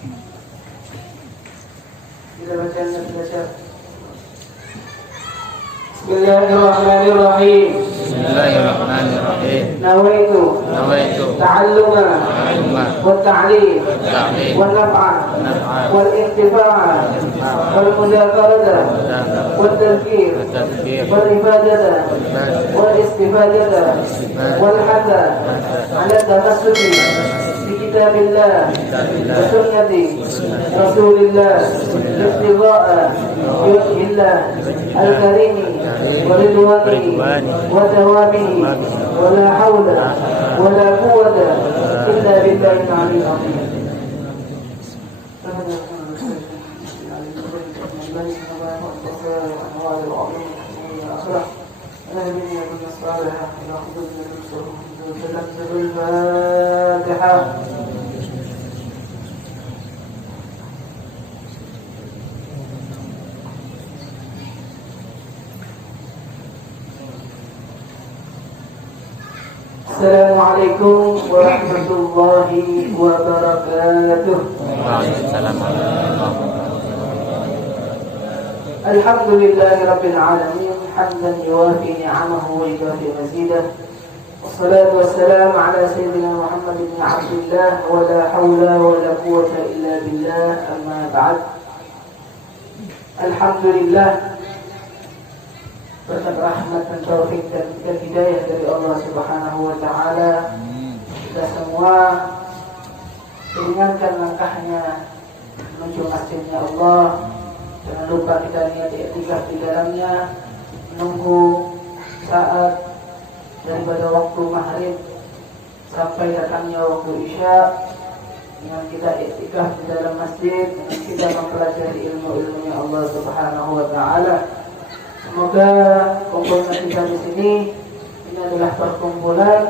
Kita bacanya baca. Bismillahirrahmanirrahim. Bismillahirrahmanirrahim. Nawaitu ta'alluma wa ta'lim wa naf'a wal intifa'a wal mudzakarata wal tadhkir wal ibadata wal istifadata wal hadha 'ala tamassuki bi kitabillah wa sunnati rasulillah ibtigha'a wajhillah al-karim wa ridwanihi wa dawamihi wa la hawla wa la quwwata illa billahil 'aliyyil 'azim. Assalamualaikum warahmatullahi wabarakatuh. Waalaikumsalam warahmatullahi wabarakatuh. Alhamdulillahi rabbil alamin hamdan yuwafi ni'amahu wa yukafi mazidah. Wassalatu wassalamu ala sayyidina Muhammad bin Abdullah wa la hawla wa la quwwata illa billah, amma ba'd. Alhamdulillah, berkat rahmat dan taufik dan hidayah dari Allah Subhanahu wa taala, kita semua ringankan langkahnya menuju masjidnya Allah. Jangan lupa kita niat i'tikaf di dalamnya, menunggu saat daripada waktu maghrib sampai datangnya waktu isya, dengan kita i'tikaf di dalam masjid, dengan kita mempelajari ilmu-ilmunya Allah Subhanahu wa taala. Semoga kumpulan kita di sini ini adalah perkumpulan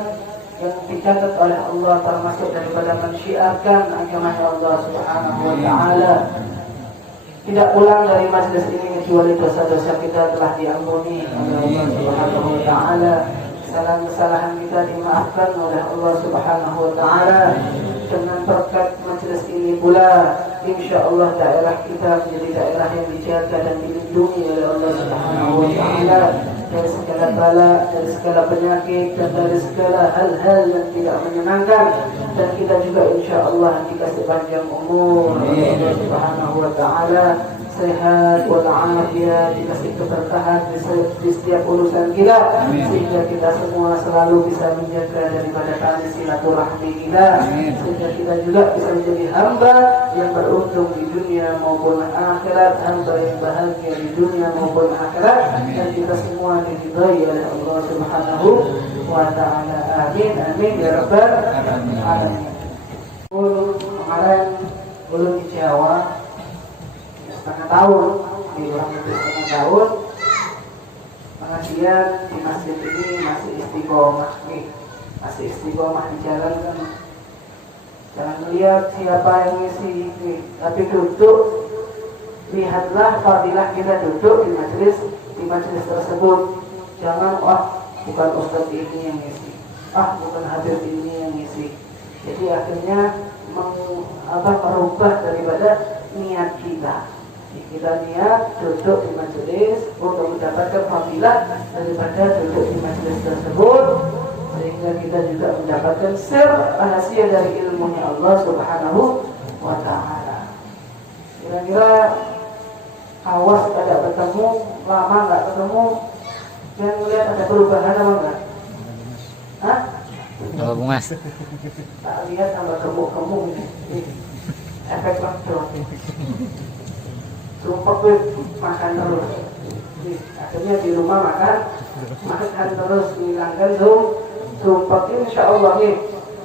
yang dicatat oleh Allah termasuk daripada mensyiarkan agama Allah Subhanahu wa taala. Tidak pulang dari majelis ini kecuali dosa-dosa kita telah diampuni oleh Allah Subhanahu wa taala. Kesalahan-kesalahan kita dimaafkan oleh Allah Subhanahu wa taala. Dengan berkat majelis ini pula, insyaallah daerah kita menjadi daerah yang dijaga dan dilindungi oleh Allah Subhanahu wa taala dari segala bala, dari segala penyakit, dan dari segala hal-hal yang tidak menyenangkan. Dan kita juga insyaallah dikasih panjang umur oleh Allah Subhanahu wa taala, sehat walafiat, dikasih keberkahan di setiap urusan kita, sehingga kita semua selalu bisa menjaga daripada tali silaturahmi kita, sehingga kita juga bisa menjadi hamba yang beruntung di dunia maupun akhirat, hamba yang bahagia di dunia maupun akhirat, dan kita semua diridhai oleh Allah Subhanahu wa taala. Amin amin ya rabbal alamin. Kemarin belum di Jawa setengah tahun, di orang itu setengah tahun pengajian di masjid ini masih istiqomah nih, masih istiqomah dijalankan. Jangan melihat siapa yang ngisi nih, tapi duduk, lihatlah fadilah kita duduk di majelis tersebut. Jangan bukan ustaz ini yang ngisi, bukan habib ini yang ngisi. Jadi akhirnya merubah daripada niat kita. Kita niat duduk di majelis untuk mendapatkan fadilah daripada duduk di majelis tersebut, sehingga kita juga mendapatkan sir rahasia dari ilmunya Allah Subhanahu wa taala. Kira-kira awas tidak bertemu, lama nggak ketemu, jangan melihat ada perubahan apa enggak? Apa Mas? Tak lihat tambah gemuk-gemuk ini. Efek lockdown. Sumpah gue makan terus. Akhirnya di rumah makan terus, menghilangkan sumpah. Insyaallah nih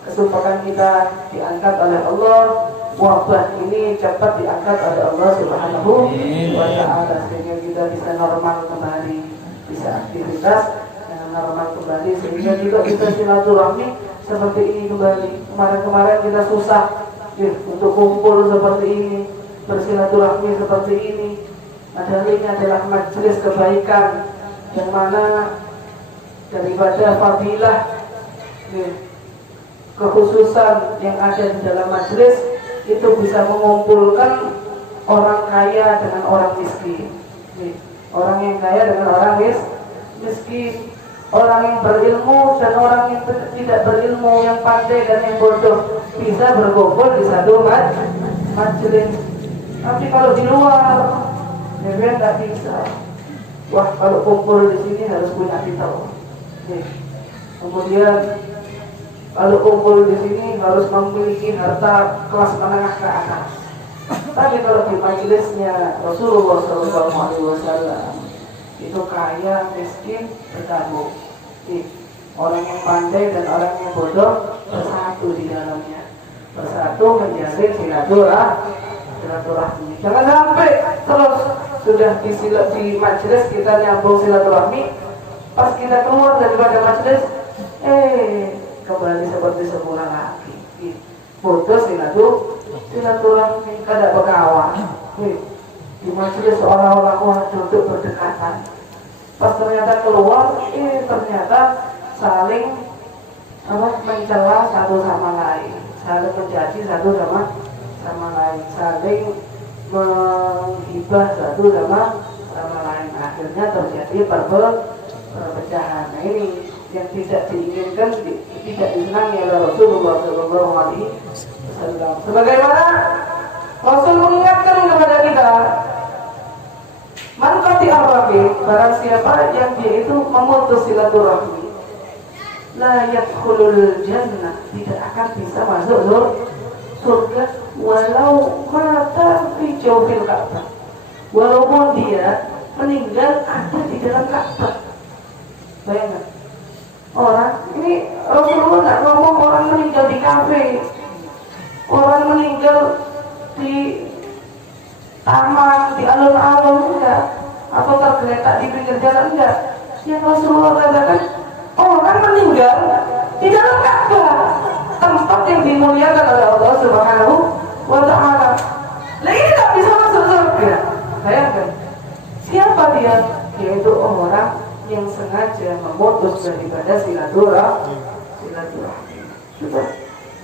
kesumpahan kita diangkat oleh Allah. Wabah ini cepat diangkat oleh Allah Subhanahu wa taala, sehingga kita bisa normal kembali, bisa aktivitas dengan normal kembali, sehingga juga bisa silaturahmi seperti ini kembali. Kemarin kita susah untuk kumpul seperti ini, bersilaturahmi seperti ini. Padahal ini adalah majelis kebaikan yang mana daripada fadilah kekhususan yang ada di dalam majelis itu bisa mengumpulkan orang kaya dengan orang miskin. Orang yang kaya dengan orang miskin, orang yang berilmu dan orang yang tidak berilmu, yang pandai dan yang bodoh bisa berkumpul di satu majelis. Tapi kalau di luar, ya nggak bisa. Wah, kalau kumpul di sini harus punya titel. Kemudian kalau kumpul di sini harus memiliki harta kelas menengah ke atas. Tapi kalau di majelisnya Rasulullah SAW itu kaya, miskin, bergabung. Orang yang pandai dan orang yang bodoh bersatu di dalamnya, bersatu menjalin silaturahmi. Jangan sampai terus sudah di majelis kita nyambung silaturahmi, pas kita keluar daripada majelis, kembali seperti semula lagi. Putus silaturahmi, kada berkawan. Di majelis seolah-olah duduk berdekatan. Pas ternyata keluar, ternyata saling mencela satu sama lain, saling mencaci satu sama lain, saling menghibah satu sama lain. Akhirnya terjadi perpecahan. Nah, ini yang tidak diinginkan, tidak disenangi oleh Rasulullah SAW. Sebagaimana Rasul mengingatkan kepada kita, man qati ar-rahim, barang siapa yang dia itu memutus silaturahmi, la yadkhulul jannah, tidak akan bisa masuk surga walau mata fi jawfil Ka'bah, walaupun dia meninggal ada di dalam Ka'bah. Bayangkan, orang ini Rasulullah nggak ngomong orang meninggal di kafe, orang meninggal di taman, di alun-alun, enggak, atau tergeletak di pinggir jalan, enggak. Yang Rasulullah katakan orang meninggal di dalam Ka'bah, tempat yang dimuliakan oleh Allah Subhanahu wa Ta'ala. Nah, ini tak bisa masuk surga. Bayangkan, siapa dia? Yaitu orang yang sengaja memutus daripada silaturahmi. Sudah,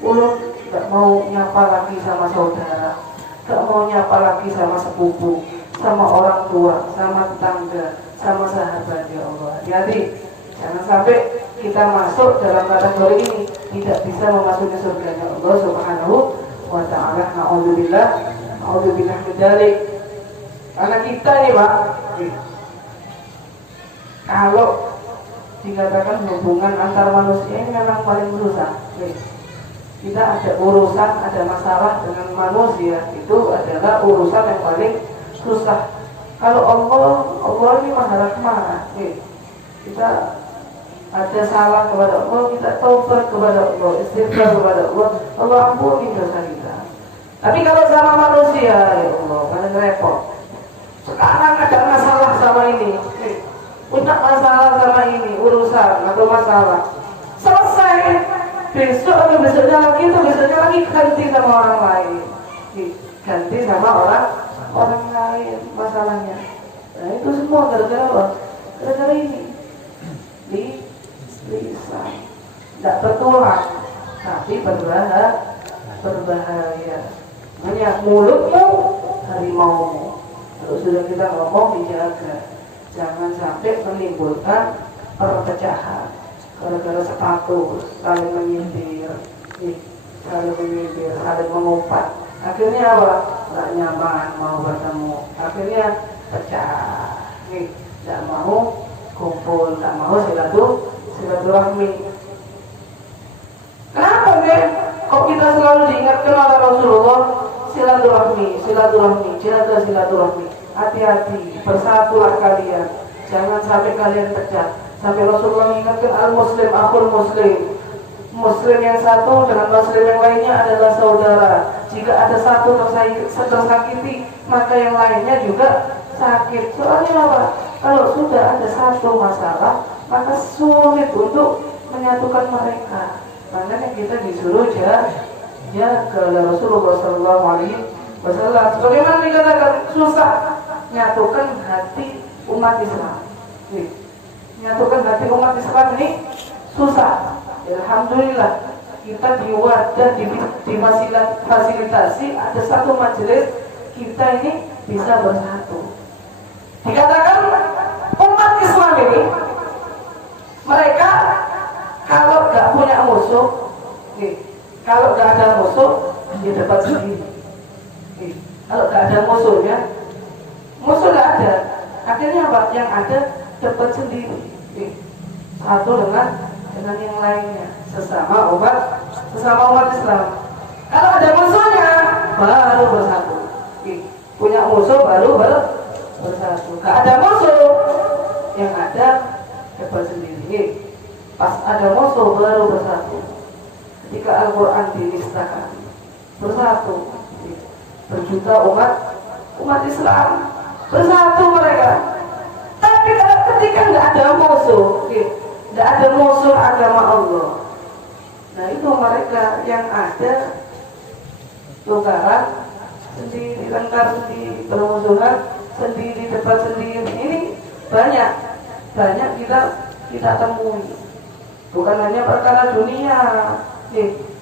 ulun tak mau nyapa lagi sama saudara, tak mau nyapa lagi sama sepupu, sama orang tua, sama tetangga, sama sahabat. Ya Allah, hati-hati, jangan sampai kita masuk dalam kategori ini, tidak bisa memasuki surganya Allah Subhanahu wa Ta'ala. Na'udzubillah min dzalik. Karena kita nih Pak, kalau dikatakan hubungan antar manusia ini memang paling susah. Kita ada urusan, ada masalah dengan manusia, itu adalah urusan yang paling susah. Kalau Allah ini Maha Rahman. Kita ada salah kepada Allah, kita taubat kepada Allah, istighfar kepada Allah, Allah ampuni dosa kita. Tapi kalau sama manusia, ya Allah, paling repot. Sekarang ada masalah sama ini, punya masalah sama ini, urusan atau masalah, selesai. Besok atau besoknya lagi ganti sama orang lain, ganti sama orang lain masalahnya. Nah, itu semua gara-gara apa? Gara-gara ini lisan, tidak tertulang tapi berbahaya. Hanya mulutmu harimaumu. Kalau sudah kita ngomong, dijaga, jangan sampai menimbulkan perpecahan gara-gara sepatu, saling menyindir, saling mengumpat. Akhirnya apa? Tidak nyaman mau bertemu. Akhirnya pecah. Tidak mau kumpul, tidak mau silaturahmi. Kenapa deh? Kok kita selalu diingatkan oleh Rasulullah silaturahmi, jaga silaturahmi. Hati-hati, bersatulah kalian. Jangan sampai kalian pecah. Sampai Rasulullah mengingatkan al-muslim akhul muslim. Muslim yang satu dengan muslim yang lainnya adalah saudara. Jika ada satu tersakiti, maka yang lainnya juga sakit. Soalnya apa? Kalau sudah ada satu masalah, maka sulit untuk menyatukan mereka. Makanya kita disuruh jaga oleh Rasulullah SAW. Sebagaimana dikatakan, susah menyatukan hati umat Islam. Menyatukan hati umat Islam ini susah. Alhamdulillah kita di wadah, di fasilitasi ada satu majelis, kita ini bisa bersatu. Dikatakan umat Islam ini, mereka kalau nggak punya musuh, kalau nggak ada musuh, dia dapat sendiri. Kalau nggak ada musuhnya, musuh nggak ada. Akhirnya apa? Yang ada dapat sendiri. Satu dengan yang lainnya, sesama umat Islam. Kalau ada musuhnya, baru bersatu. Punya musuh baru bersatu. Nggak ada musuh, yang ada dapat sendiri. Pas ada musuh baru bersatu. Ketika Al-Quran dinistakan, bersatu. Berjuta umat Islam bersatu mereka. Tapi kalau ketika nggak ada musuh, nggak ada musuh agama Allah, nah itu mereka yang ada tukaran sendiri, lengkar sendiri, bermusuhan sendiri, debat sendiri. Ini banyak kita temui. Bukan hanya perkara dunia,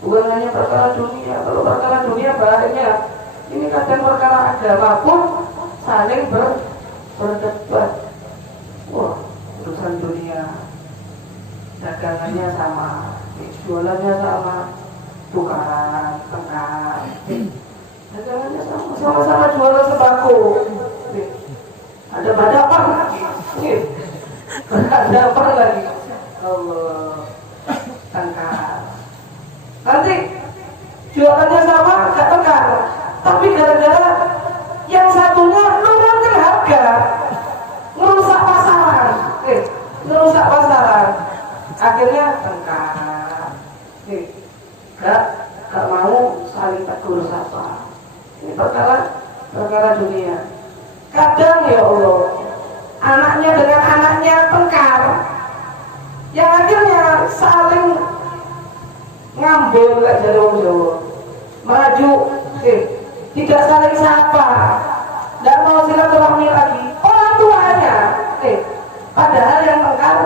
bukan hanya perkara dunia. Kalau perkara dunia banyak. Ini kadang perkara agama pun saling berdebat. Wah, urusan dunia, dagangannya sama, jualannya sama, tukaran, tengah, dagangannya sama-sama jualan sembako. Ada badapan lagi, badapan lagi. Allah, tengkar. Nanti jualannya sama, gak tengkar. Tapi gara-gara yang satunya nurunkan harga, ngerusak pasaran, akhirnya tengkar. Gak mau saling tegur sapa. Ini perkara dunia. Kadang ya Allah, anaknya dengan anaknya tengkar, yang akhirnya saling ngambil gak jadi orang Jawa, maju, tidak saling sapa, tidak mau silaturahmi lagi. Orang tuanya, padahal yang tengkar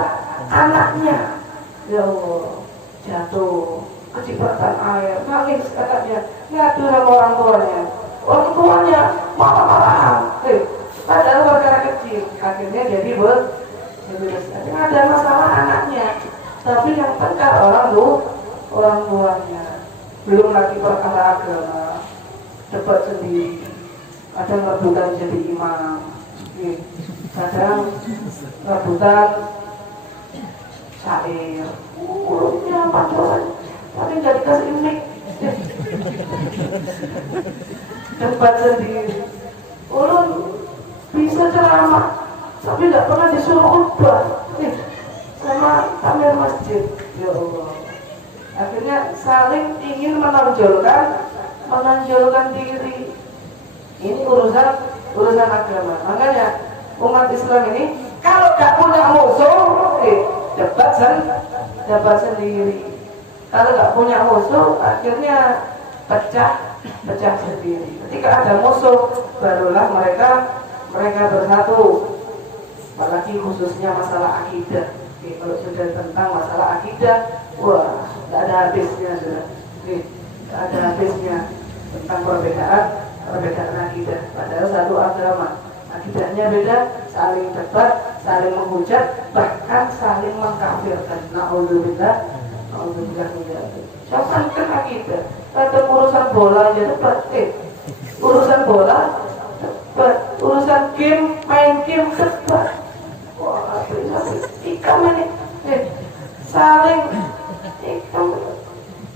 anaknya. Ya Allah, jatuh kecipratan air, nangis anaknya, ngadu sama orang tuanya marah-marahan. Padahal perkara kecil, akhirnya jadi ada masalah anaknya, tapi yang tengkar orang tuanya. Belum lagi perkara agama, debat sendiri, ada rebutan jadi imam, kadang rebutan syair, mulutnya pancoran, tapi nggak dikasih mic. Debat sendiri, ulun bisa ceramah, tapi nggak pernah disuruh khutbah, sama tamir masjid. Ya Allah, akhirnya saling ingin menonjolkan diri. Ini urusan agama. Makanya umat Islam ini kalau gak punya musuh, debat sendiri. Kalau gak punya musuh, akhirnya pecah sendiri. Ketika ada musuh, barulah mereka bersatu. Apalagi khususnya masalah akidah. Kalau sudah tentang masalah akidah, wah, gak ada habisnya sudah. Gak ada habisnya tentang perbedaan akidah. Padahal satu agama, akidahnya beda, saling debat, saling menghujat, bahkan saling mengkafirkan. Na'udzubillah min dzalik. Jangankan akidah, ada urusan bola aja debat, urusan bola debat, urusan main game debat. Wah, ikam ini,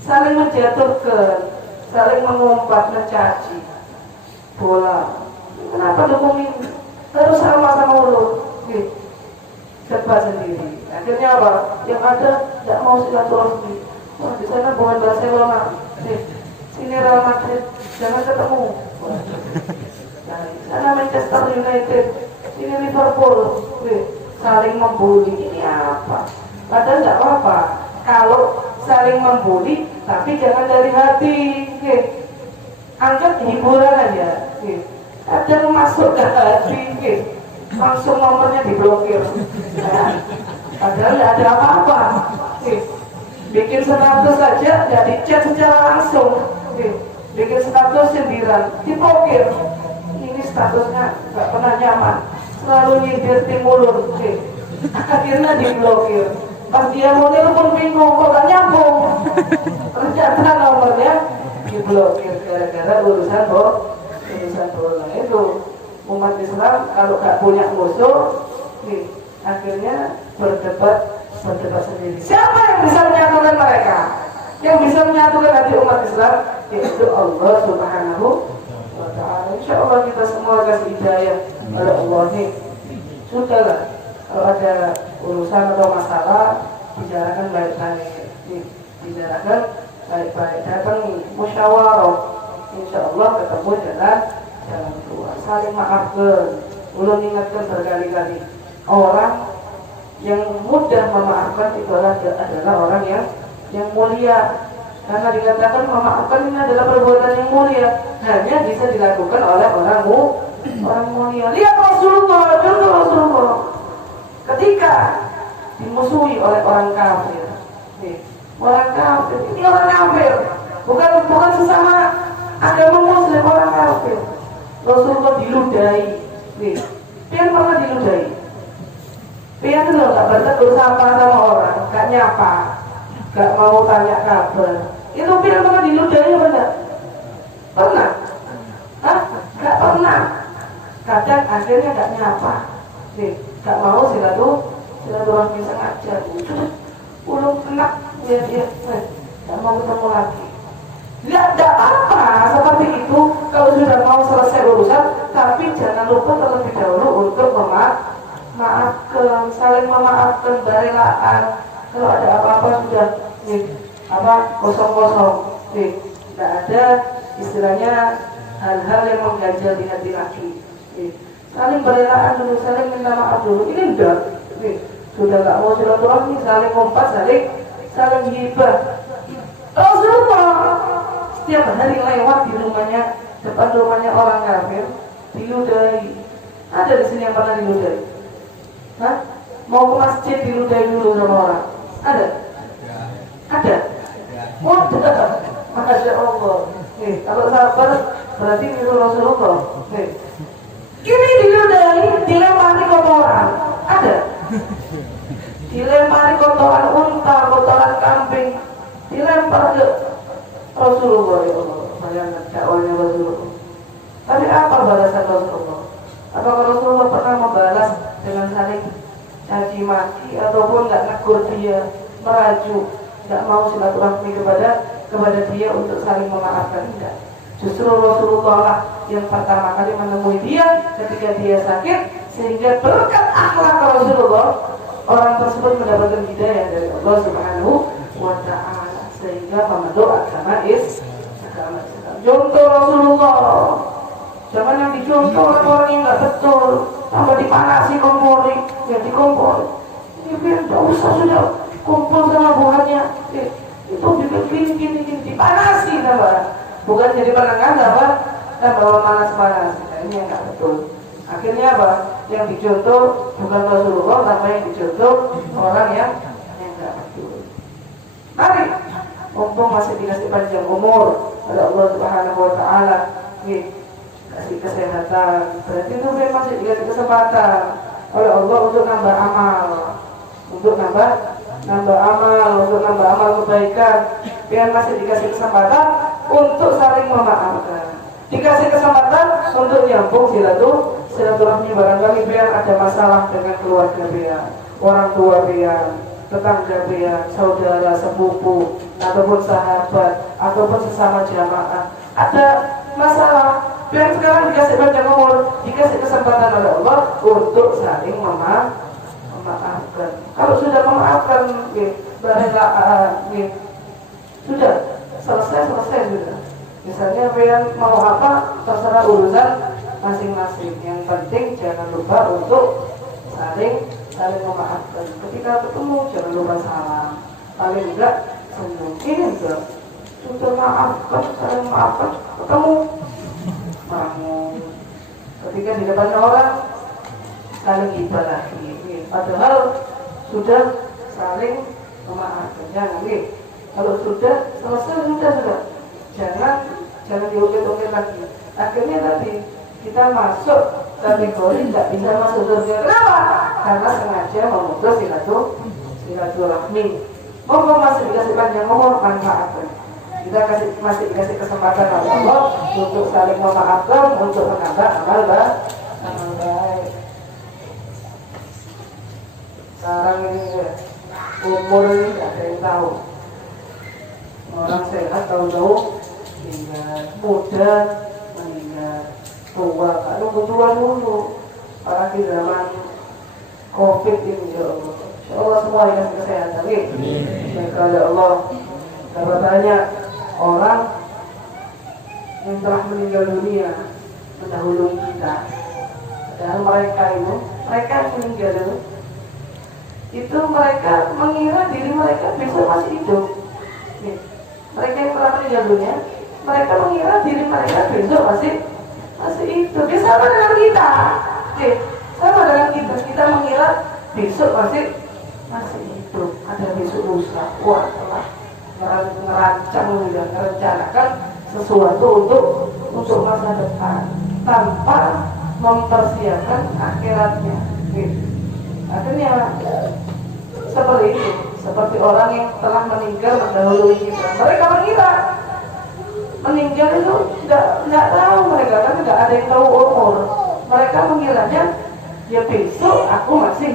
saling menjatuhkan, saling mengumpat, mencaci bola. Kenapa dukung ini? Harus sama-sama ulur, debat sendiri. Akhirnya apa? Yang ada tidak mau silaturahmi. Wah, di sana bukan Barcelona, sini Real Madrid, jangan ketemu. Nah, di sana Manchester United, sini Liverpool, saling membuli. Ini apa? Padahal tidak apa-apa kalau saling membuli, tapi jangan dari hati. Anggap hiburan aja. Kadang masuk ke hati, langsung nomornya diblokir. Padahal tidak ada apa-apa. bikin status saja nggak dicat secara langsung, bikin status sindiran, dipokir. Ini statusnya nggak pernah nyaman, selalu nyindir timulur, akhirnya diblokir. Pas dia mau telepon bingung, kok gak nyambung. Ternyata nomornya diblokir gara-gara urusan bola. Itu umat Islam kalau gak punya musuh, akhirnya berdebat sendiri. Siapa yang bisa menyatukan mereka? Yang bisa menyatukan hati umat Islam yaitu Allah Subhanahu wa Ta'ala. Insya Allah kita semua kasih hidayah oleh Allah nih. Sudahlah, kalau ada urusan atau masalah bicarakan baik-baik, bicarakan baik-baik, datang musyawarah, insya Allah ketemu jalan keluar. Saling maafkan. Ulun ingatkan berkali-kali, orang yang mudah memaafkan itu adalah orang yang mulia, karena dikatakan memaafkan ini adalah perbuatan yang mulia, hanya bisa dilakukan oleh orang mulia. Lihat Rasulullah, contoh Rasulullah ketika dimusuhi oleh orang kafir. Orang kafir, ini orang kafir, bukan sesama agama muslim, orang kafir. Rasulullah diludahi. Dia pernah diludahi. Dia tuh nggak pernah bersapa sama orang, gak nyapa, gak mau tanya kabar. Itu dia pernah diludahi benar? Pernah? Hah? Gak pernah. Kadang akhirnya gak nyapa, gak mau silaturahmi sengaja. Ulung kena dia gak mau ketemu lagi. Gak ada apa seperti itu kalau sudah mau selesai urusan, tapi jangan lupa terlebih dahulu untuk memaafkan, saling memaafkan, berelaan. Kalau ada apa-apa sudah kosong-kosong, tidak ada istilahnya hal-hal yang mengganjal di hati lagi. Saling berelaan dulu, saling minta maaf dulu. Ini enggak, sudah nggak mau silaturahmi, saling kompas, saling hibah. Rasulullah setiap hari lewat di rumahnya, depan rumahnya orang kafir, diludahi. Ada di sini yang pernah diludahi? Hah? Mau ke masjid diludahi dulu sama orang? Ada? Ada? Masya Allah. Kalau sabar berarti itu Rasulullah. Ini diludahi, dilempari kotoran. Ada? Dilempari kotoran unta, kotoran kambing, dilempar ke Rasulullah. Ya Allah, bayangkan dakwahnya Rasulullah. Tapi apa balasan Rasulullah? Apakah Rasulullah pernah membalas dengan saling caci maki ataupun nggak negur dia, merajuk, nggak mau silaturahmi kepada dia untuk saling memaafkan? Tidak. Justru Rasulullah lah yang pertama kali menemui dia ketika dia sakit, sehingga berkat akhlak Rasulullah orang tersebut mendapatkan hidayah dari Allah Subhanahu wa Ta'ala, sehingga memeluk agama Islam. Contoh Rasulullah, jangan yang dicontoh orang yang nggak betul, tambah dipanasi kompori, ya dikompor. Ini biar nggak usah sudah kumpul sama buahnya, itu juga gini dipanasi tambah. Bukan jadi penengah bawa panas-panas. Nah, ini yang nggak betul. Akhirnya apa? Yang dicontoh bukan Rasulullah, tapi yang dicontoh orang yang nggak betul. Mari, mumpung masih dikasih panjang umur oleh Allah Subhanahu wa Ta'ala, kasih kesehatan, berarti itu masih dikasih kesempatan oleh Allah untuk nambah amal, untuk nambah amal kebaikan. Biar masih dikasih kesempatan untuk saling memaafkan, dikasih kesempatan untuk nyambung silaturahmi. Barangkali biar ada masalah dengan keluarga biar, orang tua biar, tetangga biar, saudara, sepupu, ataupun sahabat, ataupun sesama jamaah, ada masalah, biar sekarang dikasih panjang umur, dikasih kesempatan oleh Allah untuk saling memaafkan. Kalau sudah memaafkan, sudah selesai sudah. Misalnya kalian mau apa, terserah urusan masing-masing. Yang penting jangan lupa untuk saling memaafkan. Ketika ketemu jangan lupa salam. Paling enggak senyum. Ini enggak. Sudah maafkan, saling maafkan, ketemu bangun. Ketika di depan orang saling hibah lagi. Padahal sudah saling memaafkan. Jangan Kalau sudah selesai sudah. Jangan diukir-ukir lagi. Akhirnya tadi kita masuk kategori tidak bisa masuk surga. Kenapa? Karena sengaja memutus silaturahmi. Ngomong masih dikasih panjang umur, manfaatkan. Kita masih dikasih kesempatan oleh Allah untuk saling memaafkan, untuk menambah amal baik. Sekarang ini umur ini tidak ada yang tahu. Orang sehat tahu-tahu meninggal, muda meninggal, tua kan nunggu tua dulu. Apalagi zaman COVID ini ya Allah. Ya Allah semua yang kesehatan. Maka ya Allah, kita banyak orang yang telah meninggal dunia mendahului kita. Padahal mereka yang meninggal itu mereka mengira diri mereka besok masih hidup. Mereka yang telah meninggal dunia, mereka mengira diri mereka besok masih hidup. Dia sama dengan kita. Sama dengan kita. Kita mengira besok masih hidup. Ada besok lusa. Wah, telah merancang dan merencanakan sesuatu untuk masa depan tanpa mempersiapkan akhiratnya. Akhirnya seperti itu, seperti orang yang telah meninggal mendahului kita. Mereka mengira meninggal itu tidak tahu mereka kan tidak ada yang tahu umur. Mereka mengiranya ya besok aku masih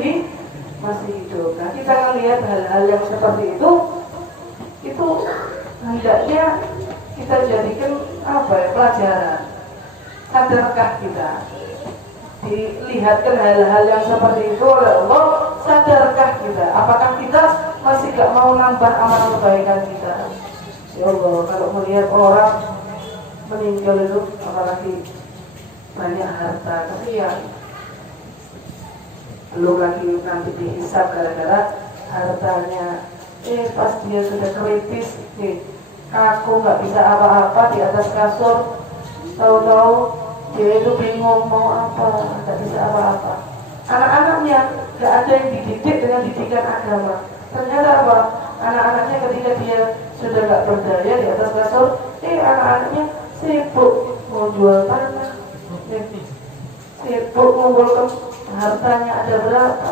hidup. Nah kita melihat hal-hal yang seperti itu hendaknya kita jadikan pelajaran. Sadarkah kita dilihatkan hal-hal yang seperti itu oleh Allah? Sadarkah kita? Apakah kita masih gak mau nambah amal kebaikan kita? Ya Allah, kalau melihat orang meninggal itu apalagi banyak harta, kasihan. Belum lagi nanti dihisab gara-gara hartanya. Pas dia sudah kritis, kaku nggak bisa apa-apa di atas kasur, tahu-tahu dia itu bingung mau apa, nggak bisa apa-apa. Anak-anaknya nggak ada yang dididik dengan didikan agama. Ternyata apa? Anak-anaknya ketika dia sudah nggak berdaya di atas kasur, anak-anaknya sibuk mau jual tanah, sibuk mengumpulkan hartanya ada berapa,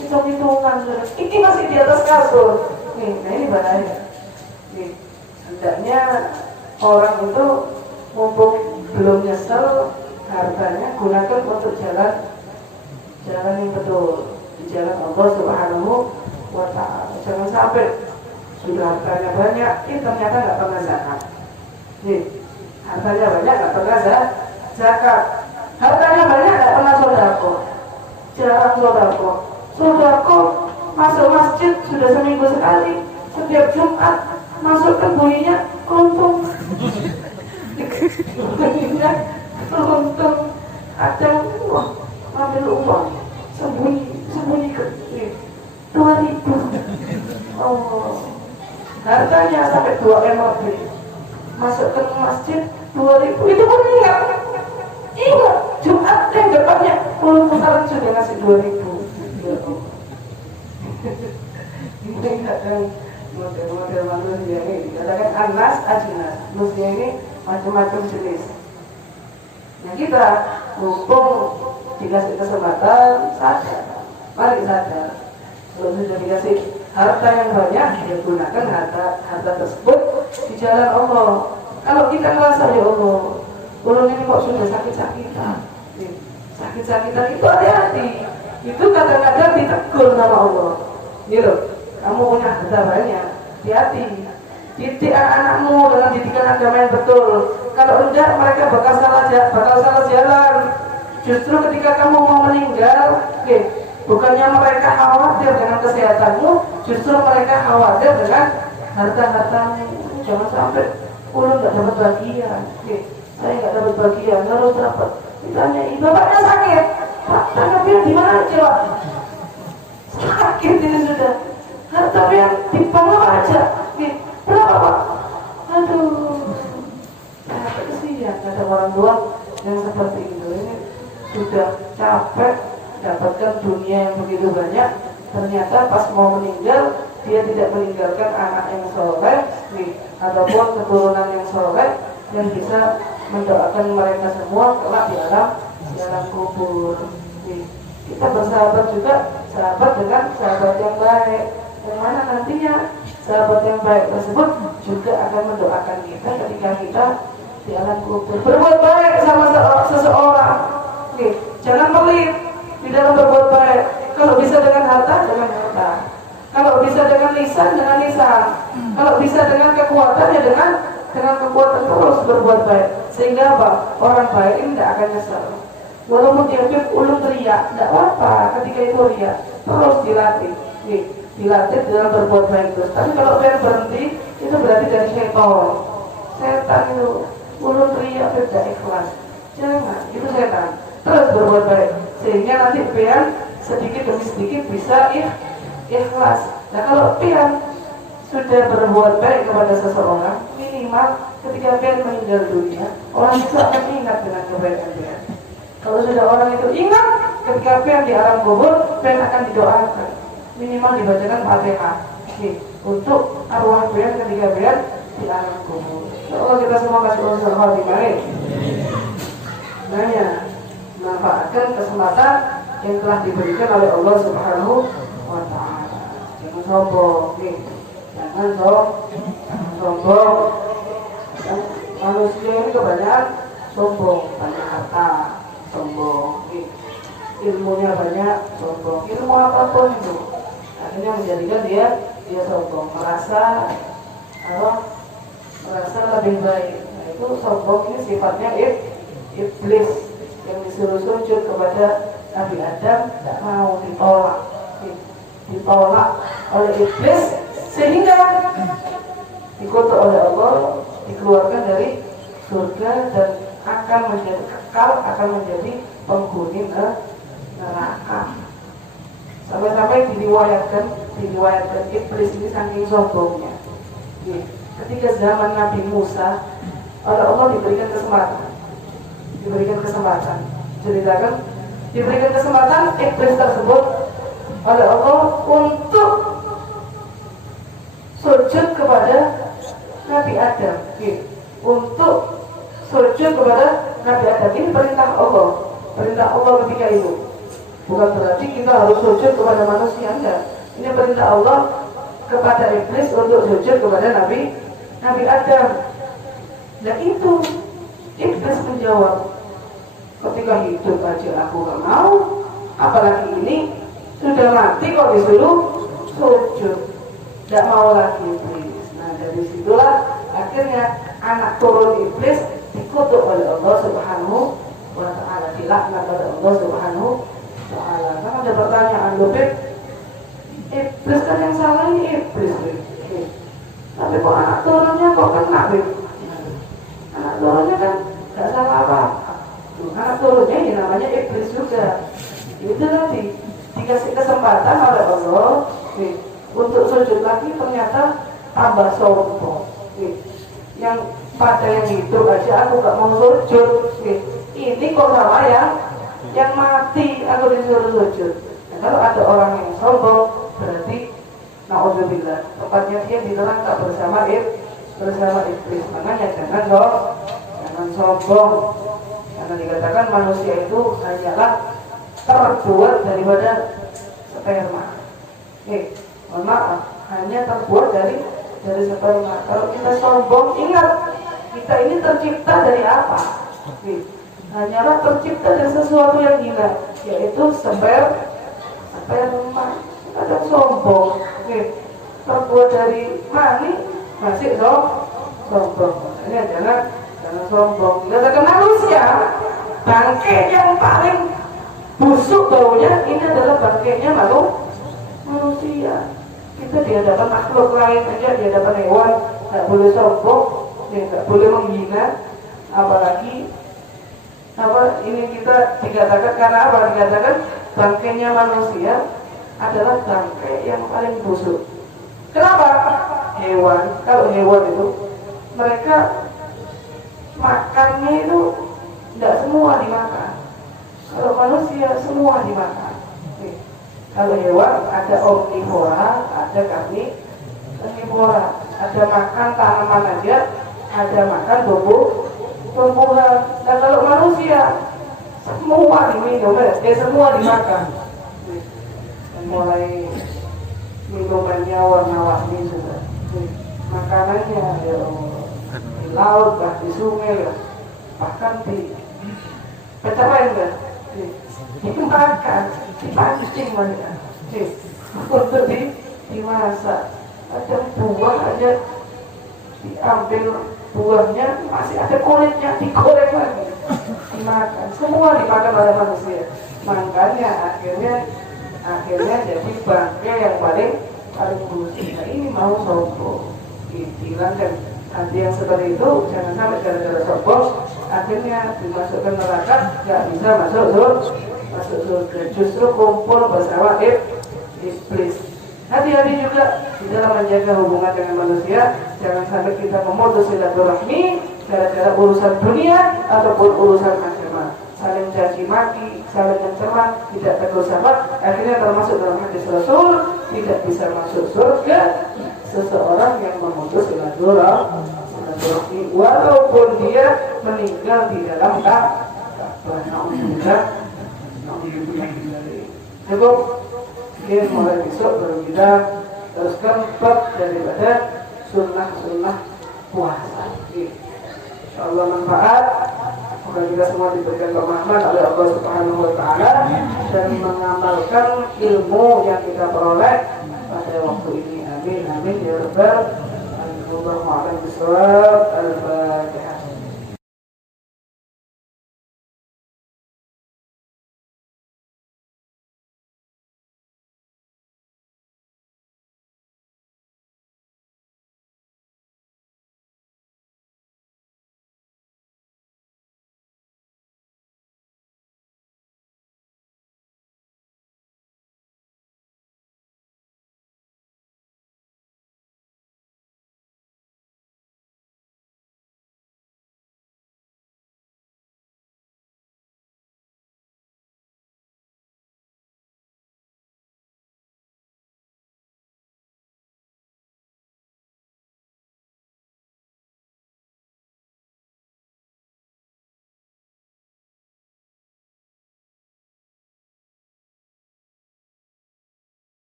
hitung-hitungan. Ini masih di atas kasur. Nah ini bahaya. Hendaknya orang itu mumpung belum nyesel hartanya, gunakan untuk jalan yang betul, di jalan Allah Subhanahu wa Ta'ala. Jangan sampai sudah hartanya banyak, ternyata nggak pernah zakat. Hartanya banyak nggak pernah zakat. Hartanya banyak nggak pernah sedekah. Jarang sedekah. Masuk masjid sudah seminggu sekali, setiap Jumat masuk ke bunyinya untung. Untung ada ambil uang sembunyi ke 2.000. Oh, hartanya sampai 2 M lebih. Masuk ke masjid 2.000 itu pun ingat Jumat yang depannya sekarang sudah ngasih 2.000. Ini kadang model manusia ini dikatakan anas ajinas, manusia ini macam-macam jenis. Nah kita mumpung dikasih kesempatan mari sadar. Kalau sudah dikasih harta yang banyak, ya gunakan harta tersebut di jalan Allah. Kalau kita merasa ya Allah, orang ini kok sudah sakit-sakitan itu hati-hati. Itu kadang-kadang ditegur sama Allah. Gitu, kamu punya harta banyak, hati-hati. Didik anak-anakmu dengan didikan agama yang betul. Kalau enggak, mereka bakal salah jalan. Justru ketika kamu mau meninggal, bukannya mereka khawatir dengan kesehatanmu, justru mereka khawatir dengan harta-hartamu. Jangan sampai ulun nggak dapat bagian. Saya nggak dapat bagian, harus dapat. Ditanya, bapaknya sakit. Pak, tangannya di mana coba? Sakit ini sudah. Harta yang dipanggang aja. Berapa Pak? Aduh. Kesian ada orang tua yang seperti itu. Ini sudah capek dapatkan dunia yang begitu banyak. Ternyata pas mau meninggal dia tidak meninggalkan anak yang soleh ataupun keturunan yang soleh yang bisa mendoakan mereka semua kelak di alam kubur. Kita bersahabat juga, sahabat dengan sahabat yang baik, yang mana nantinya sahabat yang baik tersebut juga akan mendoakan kita ketika kita di alam kubur. Berbuat baik sama seseorang, jangan pelit di dalam berbuat baik. Kalau bisa dengan harta, dengan harta. Kalau bisa dengan lisan, dengan lisan. Kalau bisa dengan kekuatan, ya dengan kekuatan. Terus berbuat baik. Sehingga apa? Orang baik ini tidak akan nyesel. Walaupun dia ulun teriak, tidak apa ketika itu riak. Terus dilatih. Dilatih dalam berbuat baik terus. Tapi kalau pengen berhenti, itu berarti dari setan. Setan itu ulun teriak tidak ikhlas. Jangan, itu setan. Terus berbuat baik. Sehingga nanti pengen sedikit demi sedikit bisa ikhlas. Nah kalau pian sudah berbuat baik kepada seseorang, minimal ketika pian meninggal dunia, orang itu akan ingat dengan kebaikan pian. Kalau sudah orang itu ingat ketika pian di alam kubur, pian akan didoakan, minimal dibacakan Fatihah untuk arwah pian ketika pian di alam kubur. Kalau kita semua kasih unsur khotimah, manfaatkan kesempatan yang telah diberikan oleh Allah Subhanahu wa Ta'ala. Jangan sombong, jangan sombong. Manusia ini kebanyakan sombong, banyak harta, sombong, ilmunya banyak, sombong. Ilmu apapun itu, akhirnya menjadikan dia sombong, merasa lebih baik. Nah, itu sombong ini sifatnya iblis yang disuruh sujud kepada Nabi Adam, tidak mau, ditolak oleh iblis sehingga dikutuk oleh Allah, dikeluarkan dari surga dan akan menjadi kekal, akan menjadi penghuni neraka. Sampai-sampai diriwayatkan iblis ini saking sombongnya. Ketika zaman Nabi Musa, oleh Allah diberikan kesempatan, ceritakan, diberikan kesempatan iblis tersebut oleh Allah untuk sujud kepada Nabi Adam, untuk sujud kepada Nabi Adam. Ini perintah Allah ketika itu. Bukan berarti kita harus sujud kepada manusia, enggak. Ini perintah Allah kepada iblis untuk sujud kepada Nabi Adam. Dan itu iblis menjawab, ketika hidup aja aku gak mau, apalagi ini sudah mati kok disuruh sujud, tidak mau lagi iblis. Nah dari situlah akhirnya anak turun iblis dikutuk oleh Allah Subhanahu wa Ta'ala, dilaknat oleh Allah Subhanahu wa Ta'ala. Kan ada pertanyaan, iblis kan yang salah ini iblis, tapi kok anak turunnya kok kena? Anak turunnya kan tidak salah apa. Anak turunnya ini namanya iblis juga. Itu nanti dikasih kesempatan oleh Allah untuk sujud lagi, ternyata tambah sombong. Yang pada yang hidup aja aku gak mau sujud, ini kok sama yang mati aku disuruh sujud. Nah, kalau ada orang yang sombong, berarti na'udzubillah, tempatnya dia di neraka bersama iblis. Makanya jangan sombong. Karena dikatakan manusia itu hanyalah terbuat daripada sperma. Mohon maaf, hanya terbuat dari sperma. Kalau kita sombong, ingat kita ini tercipta dari apa? Hanyalah tercipta dari sesuatu yang gila, yaitu sperma. Ada sombong, terbuat dari mani, masih sombong. Ini jangan sombong. Katakan manusia, bangkai yang paling busuk baunya ini adalah bangkainya manusia. Kita di hadapan makhluk lain aja, di hadapan hewan tidak boleh sombong, tidak boleh menghina, apalagi ini kita dikatakan karena apa? Dikatakan bangkainya manusia adalah bangkai yang paling busuk. Kenapa? Kalau hewan itu mereka makannya itu tidak semua dimakan. Kalau manusia semua dimakan. Kalau hewan ada omnivora, ada karnivora, ada makan tanaman aja, ada makan tumbuhan. Dan kalau manusia semua diminum, semua dimakan. Mulai minumannya warna-warni sudah, makanannya ya di laut, di sungai, bahkan di pecahan dimakan, dipancing mereka untuk dimasak. Ada buah aja diambil buahnya masih ada kulitnya, digoreng lagi, dimakan. Semua dimakan oleh manusia. Makanya akhirnya jadi bangkai yang paling buruk. Nah, ini mau sombong, dihilangkan. Ada yang seperti itu, jangan sampai gara-gara sombong akhirnya dimasukkan neraka, nggak bisa masuk surga. Justru kumpul bersama iblis. Hati-hati juga di dalam menjaga hubungan dengan manusia. Jangan sampai kita memutus silaturahmi gara-gara urusan dunia ataupun urusan agama. Saling caci maki, saling mencela, tidak tegur sapa, akhirnya termasuk dalam hadis Rasul, tidak bisa masuk surga seseorang yang memutus silaturahmi walaupun dia meninggal di dalam Ka'bah. Cukup. Mungkin mulai besok baru kita teruskan bab daripada sunnah puasa. Insyaallah manfaat. Semoga kita semua diberikan pemahaman oleh Allah Subhanahu Wa Taala dan mengamalkan ilmu yang kita peroleh pada waktu ini. Amin amin ya rabbal alamin. Allahumma a'lam bishawab.